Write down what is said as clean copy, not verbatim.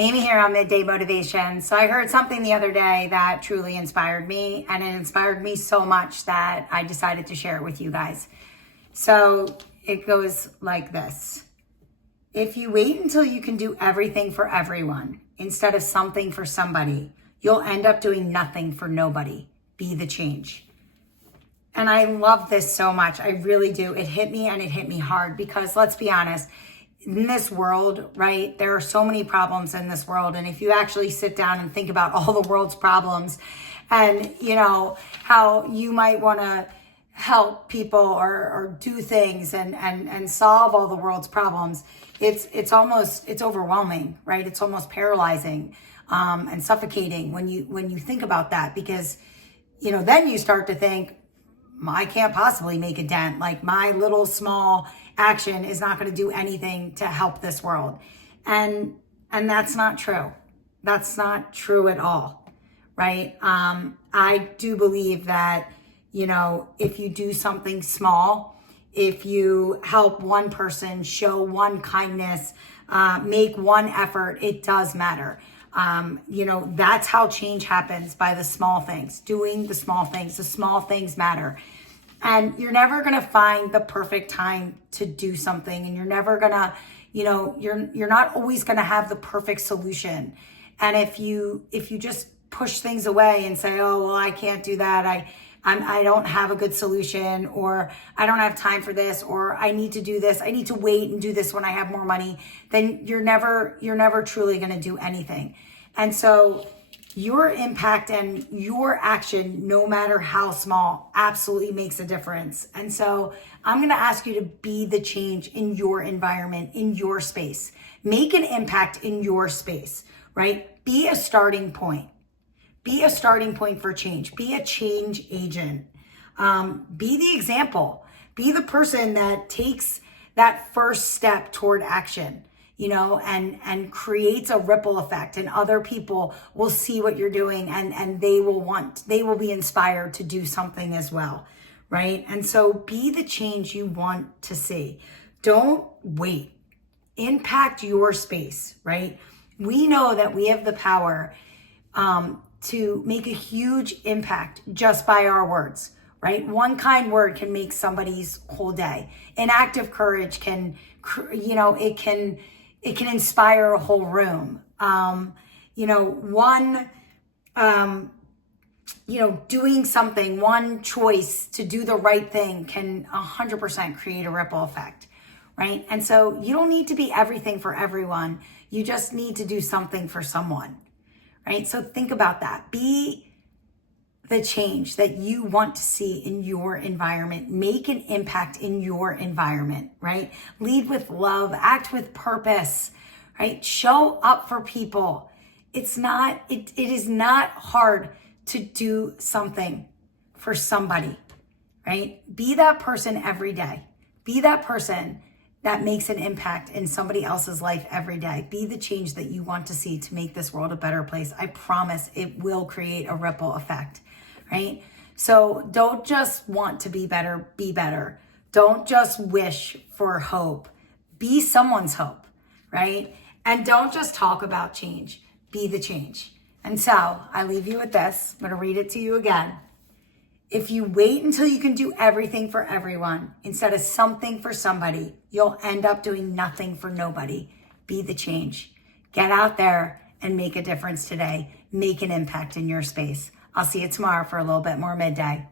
Amy here on Midday Motivation. So I heard something the other day that truly inspired me, and it inspired me so much that I decided to share it with you guys. So it goes like this. If you wait until you can do everything for everyone instead of something for somebody, you'll end up doing nothing for nobody. Be the change. And I love this so much. I really do. It hit me, and it hit me hard, because let's be honest, in this world, right, there are so many problems in this world. And if you actually sit down and think about all the world's problems and, you know, how you might want to help people or do things and solve all the world's problems, it's overwhelming, right? It's almost paralyzing and suffocating when you think about that, because, you know, then you start to think, I can't possibly make a dent. Like, my little small action is not going to do anything to help this world. And that's not true. That's not true at all, right? I do believe that, you know, if you do something small, if you help one person, show one kindness, make one effort, it does matter. You know, that's how change happens, by the small things, doing the small things. The small things matter. And you're never going to find the perfect time to do something. And you're never going to, you know, you're not always going to have the perfect solution. And if you just push things away and say, oh, well, I can't do that. I don't have a good solution, or I don't have time for this, or I need to do this. I need to wait and do this when I have more money. Then you're never truly going to do anything. And so your impact and your action, no matter how small, absolutely makes a difference. And so I'm going to ask you to be the change in your environment, in your space. Make an impact in your space, right? Be a starting point. Be a starting point for change. Be a change agent. Be the example. Be the person that takes that first step toward action, you know, and creates a ripple effect, and other people will see what you're doing, and they will be inspired to do something as well, right? And so be the change you want to see. Don't wait. Impact your space, right? We know that we have the power to make a huge impact just by our words, right? One kind word can make somebody's whole day. An act of courage can, you know, it can inspire a whole room. You know, doing something, one choice to do the right thing can 100% create a ripple effect, right? And so you don't need to be everything for everyone. You just need to do something for someone, right? So think about that. Be the change that you want to see in your environment. Make an impact in your environment, right? Lead with love, act with purpose, right? Show up for people. It is not hard to do something for somebody, right? Be that person every day. Be that person that makes an impact in somebody else's life every day. Be the change that you want to see to make this world a better place. I promise it will create a ripple effect, right? So don't just want to be better, be better. Don't just wish for hope. Be someone's hope, right? And don't just talk about change. Be the change. And so I leave you with this. I'm going to read it to you again. If you wait until you can do everything for everyone instead of something for somebody, you'll end up doing nothing for nobody. Be the change. Get out there and make a difference today. Make an impact in your space. I'll see you tomorrow for a little bit more Midday.